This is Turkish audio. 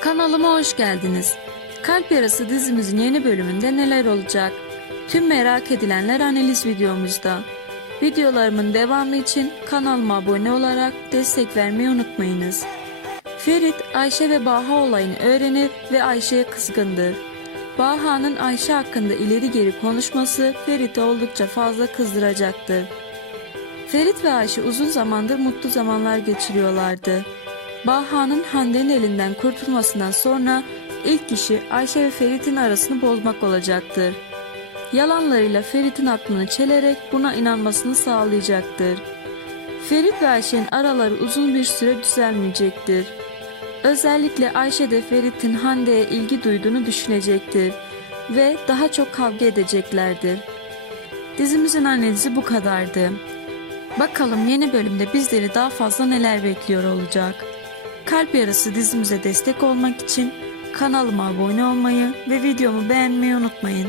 Kanalıma hoş geldiniz. Kalp Yarası dizimizin yeni bölümünde neler olacak? Tüm merak edilenler analiz videomuzda. Videolarımın devamı için kanalıma abone olarak destek vermeyi unutmayınız. Ferit, Ayşe ve Baha olayını öğrenir ve Ayşe'ye kızgındır. Baha'nın Ayşe hakkında ileri geri konuşması Ferit'i oldukça fazla kızdıracaktır. Ferit ve Ayşe uzun zamandır mutlu zamanlar geçiriyorlardı. Baha'nın Hande'nin elinden kurtulmasından sonra ilk işi Ayşe ve Ferit'in arasını bozmak olacaktır. Yalanlarıyla Ferit'in aklını çelerek buna inanmasını sağlayacaktır. Ferit ve Ayşe'nin araları uzun bir süre düzelmeyecektir. Özellikle Ayşe de Ferit'in Hande'ye ilgi duyduğunu düşünecektir ve daha çok kavga edeceklerdir. Dizimizin analizi bu kadardı. Bakalım yeni bölümde bizleri daha fazla neler bekliyor olacak. Kalp Yarısı dizimize destek olmak için kanalıma abone olmayı ve videomu beğenmeyi unutmayın.